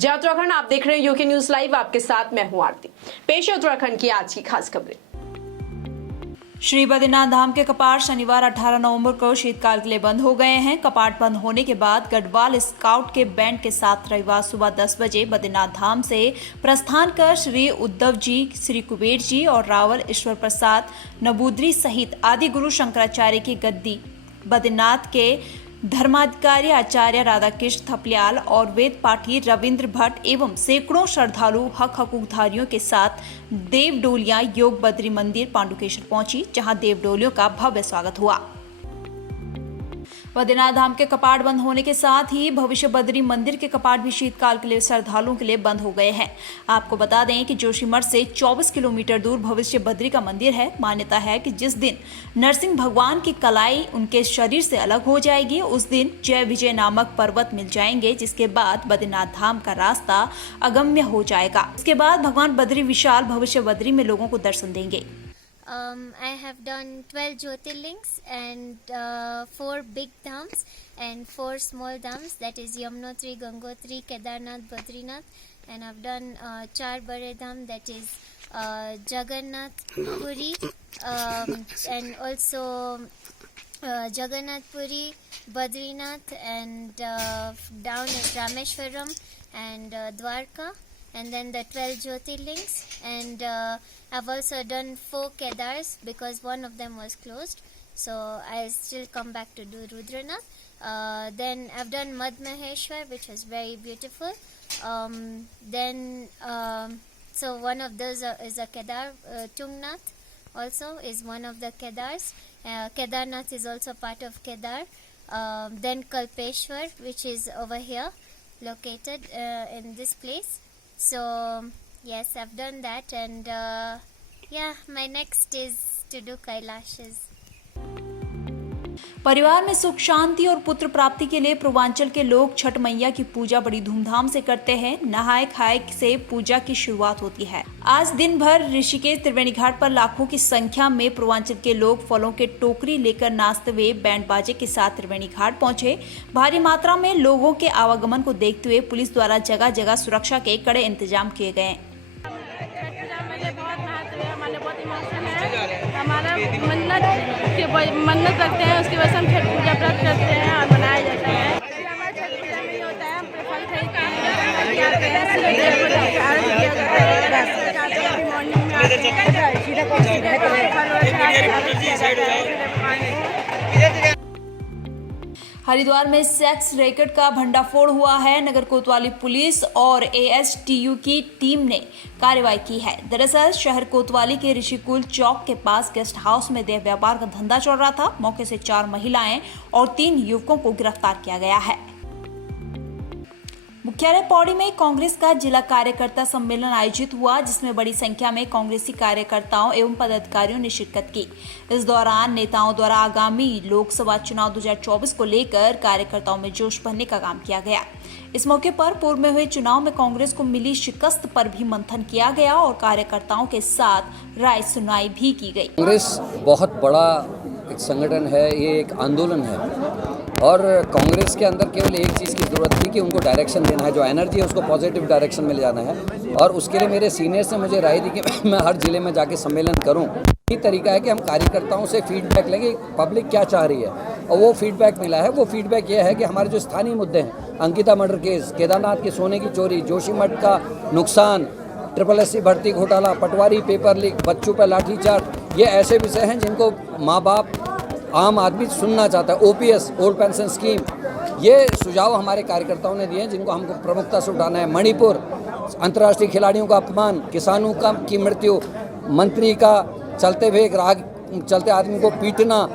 जय उत्तराखंड, आप देख रहे हैं यूके न्यूज लाइव। आपके साथ मैं हूं आरती। पेश है उत्तराखंड की आज की खास खबरें। श्री बद्रीनाथ धाम के कपाट शनिवार 18 नवंबर को शीतकाल के लिए बंद हो गए हैं। कपाट बंद होने के बाद गढ़वाल स्काउट के बैंड के साथ रविवार सुबह 10 बजे बद्रीनाथ धाम से प्रस्थान कर श्री उद्धव जी, श्री कुबेर जी और रावल ईश्वर प्रसाद नबूदरी सहित आदि गुरु शंकराचार्य की गद्दी बद्रीनाथ के धर्माधिकारी आचार्य राधाकृष्ण थपलियाल और वेद पाठी रविंद्र भट्ट एवं सैकड़ों श्रद्धालु हक हकूकधारियों के साथ देव डोलियां योग बद्री मंदिर पांडुकेश्वर पहुंची, जहां देव डोलियों का भव्य स्वागत हुआ। बद्रीनाथ धाम के कपाट बंद होने के साथ ही भविष्य बद्री मंदिर के कपाट भी शीतकाल के लिए श्रद्धालुओं के लिए बंद हो गए हैं। आपको बता दें कि जोशीमठ से 24 किलोमीटर दूर भविष्य बद्री का मंदिर है। मान्यता है कि जिस दिन नरसिंह भगवान की कलाई उनके शरीर से अलग हो जाएगी, उस दिन जय विजय नामक पर्वत मिल जाएंगे, जिसके बाद बद्रीनाथ धाम का रास्ता अगम्य हो जाएगा। इसके बाद भगवान बद्री विशाल भविष्य बद्री में लोगों को दर्शन देंगे। I have done 12 Jyotirlings and 4 big dhams and 4 small dhams, that is Yamunotri, Gangotri, Kedarnath, Badrinath, and I've done 4 bade dham, that is Jagannath Puri, and also Jagannath Puri, Badrinath, and down at Rameshwaram and Dwarka. And then the 12 Jyotirlings, and I've also done 4 Kedars because one of them was closed, so I still come back to do Rudranath. Then I've done Mad Maheshwar, which was very beautiful. Then so one of those is a Kedar. Tungnath also is one of the Kedars. Kedarnath is also part of Kedar. Then Kalpeshwar, which is over here, located in this place. So yes, I've done that, and yeah, my next is to do Kailashes. परिवार में सुख शांति और पुत्र प्राप्ति के लिए पूर्वांचल के लोग छठ मैया की पूजा बड़ी धूमधाम से करते हैं। नहाए खाए से पूजा की शुरुआत होती है। आज दिन भर ऋषिकेश त्रिवेणी घाट पर लाखों की संख्या में पूर्वांचल के लोग फलों के टोकरी लेकर नाचते हुए बैंड बाजे के साथ त्रिवेणी घाट पहुंचे। भारी मात्रा में लोगों के आवागमन को देखते हुए पुलिस द्वारा जगह जगह सुरक्षा के कड़े इंतजाम किए गए। हमारा मन्नत रखते हैं, उसकी वजह से हम छठ पूजा व्रत करते हैं और मनाया जाता है। हमारा छठ पूजा में होता है, हम फल खरीदते हैं। हरिद्वार में सेक्स रैकेट का भंडाफोड़ हुआ है। नगर कोतवाली पुलिस और एएसटीयू की टीम ने कार्रवाई की है। दरअसल शहर कोतवाली के ऋषिकुल चौक के पास गेस्ट हाउस में देह व्यापार का धंधा चल रहा था। मौके से 4 महिलाएं और 3 युवकों को गिरफ्तार किया गया है। मुख्यालय पौड़ी में कांग्रेस का जिला कार्यकर्ता सम्मेलन आयोजित हुआ, जिसमें बड़ी संख्या में कांग्रेसी कार्यकर्ताओं एवं पदाधिकारियों ने शिरकत की। इस दौरान नेताओं द्वारा आगामी लोकसभा चुनाव 2024 को लेकर कार्यकर्ताओं में जोश भरने का काम किया गया। इस मौके पर पूर्व में हुए चुनाव में कांग्रेस को मिली शिकस्त पर भी मंथन किया गया और कार्यकर्ताओं के साथ राय सुनाई भी की गई। कांग्रेस बहुत बड़ा एक संगठन है, ये एक आंदोलन है और कांग्रेस के अंदर केवल एक चीज़ की ज़रूरत थी कि उनको डायरेक्शन देना है, जो एनर्जी है उसको पॉजिटिव डायरेक्शन में ले जाना है। और उसके लिए मेरे सीनियर्स ने मुझे राय दी कि मैं हर जिले में जाके सम्मेलन करूं। ये तरीका है कि हम कार्यकर्ताओं से फीडबैक लेंगे, पब्लिक क्या चाह रही है, और वो फीडबैक मिला है। वो फीडबैक ये है कि हमारे जो स्थानीय मुद्दे हैं, अंकिता मर्डर केस, केदारनाथ के सोने की चोरी, जोशीमठ का नुकसान, SSC भर्ती घोटाला, पटवारी पेपर लीक, बच्चों पर लाठीचार्ज, ये ऐसे विषय हैं जिनको माँ बाप आम आदमी सुनना चाहता है। OPS ओल्ड पेंशन स्कीम, ये सुझाव हमारे कार्यकर्ताओं ने दिए हैं जिनको हमको प्रमुखता से उठाना है। मणिपुर, अंतर्राष्ट्रीय खिलाड़ियों का अपमान, किसानों की मृत्यु, मंत्री का चलते आदमी को पीटना।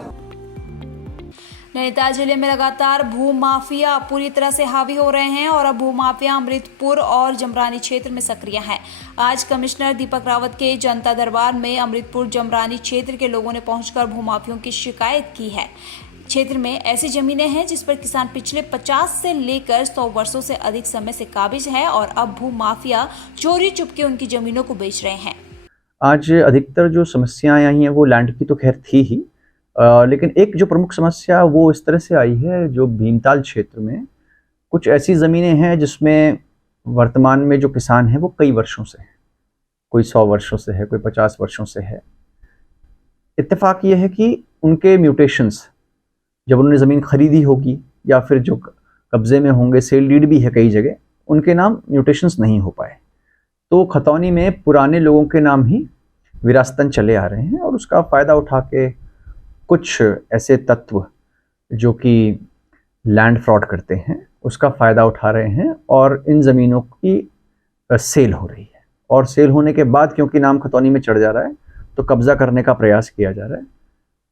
नैनीताल जिले में लगातार भू माफिया पूरी तरह से हावी हो रहे हैं और अब भू माफिया अमृतपुर और जमरानी क्षेत्र में सक्रिय हैं। आज कमिश्नर दीपक रावत के जनता दरबार में अमृतपुर जमरानी क्षेत्र के लोगों ने पहुंचकर भू माफियों की शिकायत की है। क्षेत्र में ऐसी जमीनें हैं जिस पर किसान पिछले 50 से लेकर 100 वर्षों से अधिक समय से काबिज है और अब भू माफिया चोरी चुपके उनकी जमीनों को बेच रहे हैं। आज अधिकतर जो समस्याएं आई हैं वो लैंड की तो खैर थी ही, लेकिन एक जो प्रमुख समस्या वो इस तरह से आई है, जो भीमताल क्षेत्र में कुछ ऐसी ज़मीनें हैं जिसमें वर्तमान में जो किसान है वो कई वर्षों से है, कोई 100 वर्षों से है, कोई 50 वर्षों से है। इत्तेफाक ये है कि उनके म्यूटेशंस जब उन्होंने ज़मीन खरीदी होगी या फिर जो कब्जे में होंगे, सेल डीड भी है कई जगह, उनके नाम म्यूटेशंस नहीं हो पाए। तो खतौनी में पुराने लोगों के नाम ही विरासतन चले आ रहे हैं और उसका फ़ायदा उठा के कुछ ऐसे तत्व जो कि लैंड फ्रॉड करते हैं उसका फ़ायदा उठा रहे हैं और इन ज़मीनों की सेल हो रही है। और सेल होने के बाद क्योंकि नाम खतौनी में चढ़ जा रहा है तो कब्ज़ा करने का प्रयास किया जा रहा है।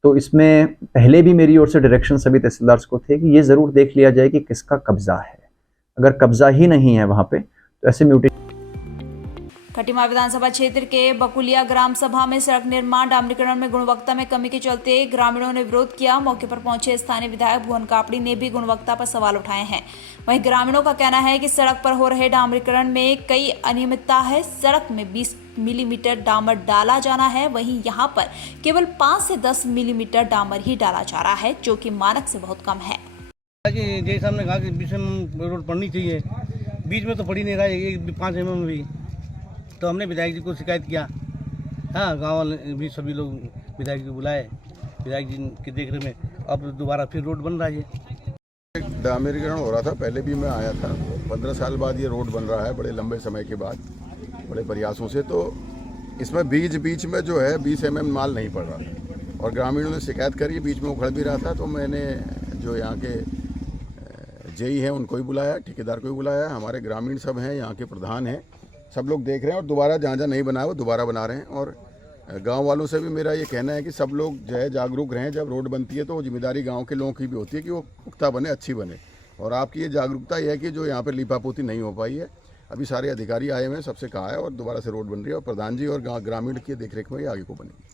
तो इसमें पहले भी मेरी ओर से डायरेक्शन सभी तहसीलदार्स को थे कि ये ज़रूर देख लिया जाए कि किसका कब्ज़ा है। अगर कब्ज़ा ही नहीं है वहाँ पे तो ऐसे म्यूटेशन। खटीमा विधानसभा क्षेत्र के बकुलिया ग्राम सभा में सड़क निर्माण डामरीकरण में गुणवत्ता में कमी के चलते ग्रामीणों ने विरोध किया। मौके पर पहुंचे स्थानीय विधायक भुवन कापड़ी ने भी गुणवत्ता पर सवाल उठाए हैं। वहीं ग्रामीणों का कहना है कि सड़क पर हो रहे डामरीकरण में कई अनियमितता है। सड़क में 20 मिलीमीटर डामर डाला जाना है, वहीं यहाँ पर केवल 5 से 10 मिलीमीटर डामर ही डाला जा रहा है, जो कि मानक से बहुत कम है। जैसे हमने कहा कि बीच में रोड पड़नी चाहिए, बीच में तो पड़ी नहीं रहा है 5 mm भी। तो हमने विधायक जी को शिकायत किया। हाँ, गांव वाले भी सभी लोग विधायक जी को बुलाए, विधायक जी की देखरेख में अब दोबारा फिर रोड बन रहा है। डामरीकरण हो रहा था, पहले भी मैं आया था। 15 साल बाद ये रोड बन रहा है, बड़े लंबे समय के बाद, बड़े प्रयासों से। तो इसमें बीच में जो है 20 mm माल नहीं पड़ रहा था और ग्रामीणों ने शिकायत करी, बीच में उखड़ भी रहा था। तो मैंने जो यहाँ के जेई हैं उनको भी बुलाया, ठेकेदार को भी बुलाया, हमारे ग्रामीण सब हैं, यहाँ के प्रधान हैं, सब लोग देख रहे हैं और दोबारा जहाँ जहाँ नहीं बना है वो दोबारा बना रहे हैं। और गांव वालों से भी मेरा ये कहना है कि सब लोग जो है जागरूक रहें। जब रोड बनती है तो वो जिम्मेदारी गांव के लोगों की भी होती है कि वो पुख्ता बने, अच्छी बने। और आपकी ये जागरूकता ये है कि जो यहाँ पर लीपापोती नहीं हो पाई है, अभी सारे अधिकारी आए हुए हैं, सबसे कहा है और दोबारा से रोड बन रही है और प्रधान जी और ग्रामीण की देखरेख में ये आगे को बनेगी।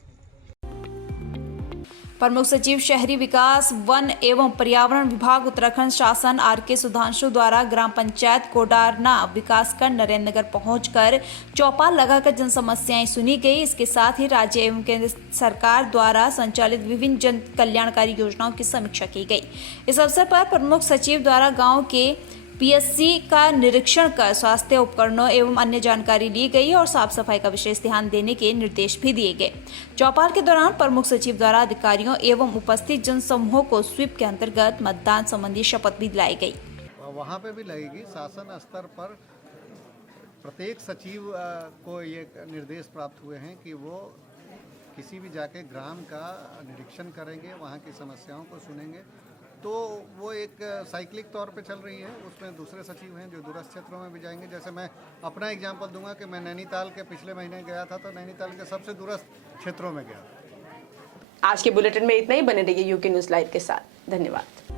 प्रमुख सचिव शहरी विकास, वन एवं पर्यावरण विभाग उत्तराखंड शासन आर.के. सुधांशु द्वारा ग्राम पंचायत कोडारना विकासखंड नरेंद्र नगर पहुंचकर चौपाल लगाकर जन समस्याएं सुनी गई। इसके साथ ही राज्य एवं केंद्र सरकार द्वारा संचालित विभिन्न जन कल्याणकारी योजनाओं की समीक्षा की गई। इस अवसर पर प्रमुख सचिव द्वारा गाँव के पीएससी का निरीक्षण कर स्वास्थ्य उपकरणों एवं अन्य जानकारी ली गई और साफ सफाई का विशेष ध्यान देने के निर्देश भी दिए गए। चौपाल के दौरान प्रमुख सचिव द्वारा अधिकारियों एवं उपस्थित जन समूहों को स्वीप के अंतर्गत मतदान संबंधी शपथ भी दिलाई गई। वहाँ पे भी लगेगी। शासन स्तर पर प्रत्येक सचिव को ये निर्देश प्राप्त हुए हैं कि वो किसी भी जाके ग्राम का निरीक्षण करेंगे, वहाँ की समस्याओं को सुनेंगे। तो वो एक साइक्लिक तौर पे चल रही है। उसमें दूसरे सचिव हैं जो दूरस्थ क्षेत्रों में भी जाएंगे। जैसे मैं अपना एग्जांपल दूंगा कि मैं नैनीताल के पिछले महीने गया था, तो नैनीताल के सबसे दूरस्थ क्षेत्रों में गया। आज के बुलेटिन में इतना ही। बने रहिए यूके न्यूज़ लाइव के साथ। धन्यवाद।